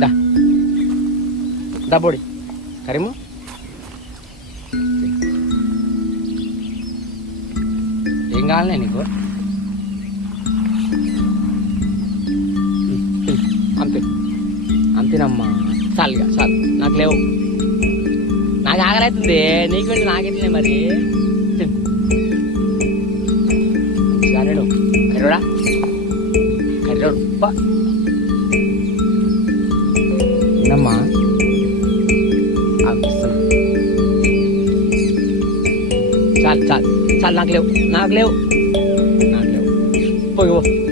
దా దా బోడి కరీము ఏం కావాలనే నీకు అంతే అంతేనమ్మా చాలుగా చాలు నాకు లేవు నాకు ఆగలవుతుంది నీకు నాకెట్లే మరి కర్రోడు కర్రోడా కర్రోడు ఏనమ్మా చాలు చాలు చాలు నాకు లేవు నాకు లేవు నాకు లేవు పోయి